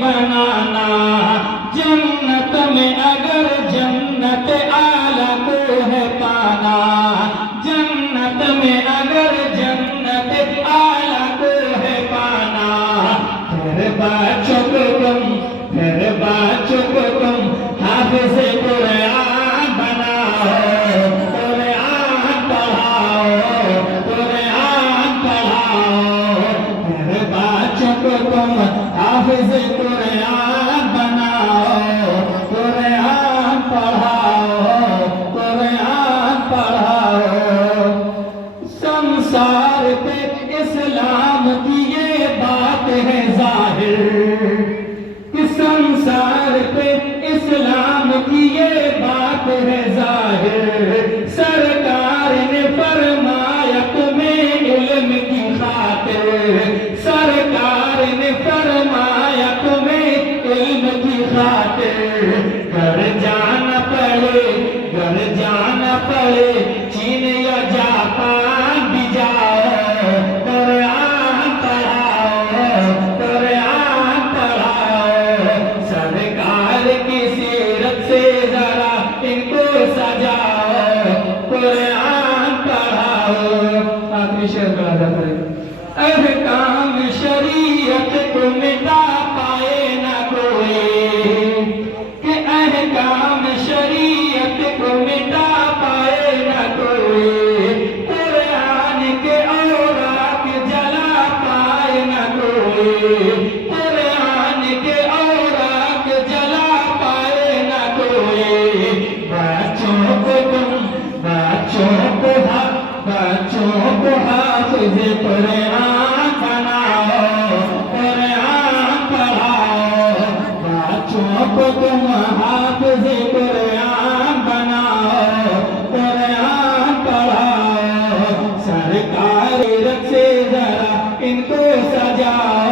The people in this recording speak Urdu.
بنانا، جنت میں اگر جنت اعلیٰ کو ہے پانا، جنت میں اگر جنت اعلیٰ کو ہے پانا، پھر بچوں کو تم حافظ قرآن بناؤ، قرآن پڑھاؤ، قرآن پڑھاؤ، پھر بچوں کو تم حافظ قرآن بناؤ، قرآن پڑھاؤ، قرآن پڑھاؤ۔ سنسار پہ اسلام کی یہ بات ہے ظاہر، کہ سنسار پہ اسلام کی یہ بات ہے ظاہر، سرکار نے فرمایا تمہیں علم کی خاطر، سرکار نے فرمایا تمہیں علم کی خاطر، گھر جانا پڑے چین یا جاپان بھی جاؤ، قرآن پڑھاؤ، قرآن پڑھاؤ، سرکار کی سیرت سے ذرا ان کو سجاؤ، قرآن پڑھاؤ۔ آخری شعر کا ادا کریں۔ احکام شریعت کو مٹا پائے نہ کوئی، کہ احکام شریعت کو مٹا پائے نہ کوئی، قرآن کے اوراق جلا پائے نہ کوئی، قرآن کے اوراق جلا پائے نہ کوئی، بچوں کو حافظ قرآن بناؤ، قرآن پڑھاؤ، بچوں کو تم حافظ قرآن بناؤ، قرآن پڑھاؤ، سرکاری رکھ سے ذرا ان کو سجاؤ۔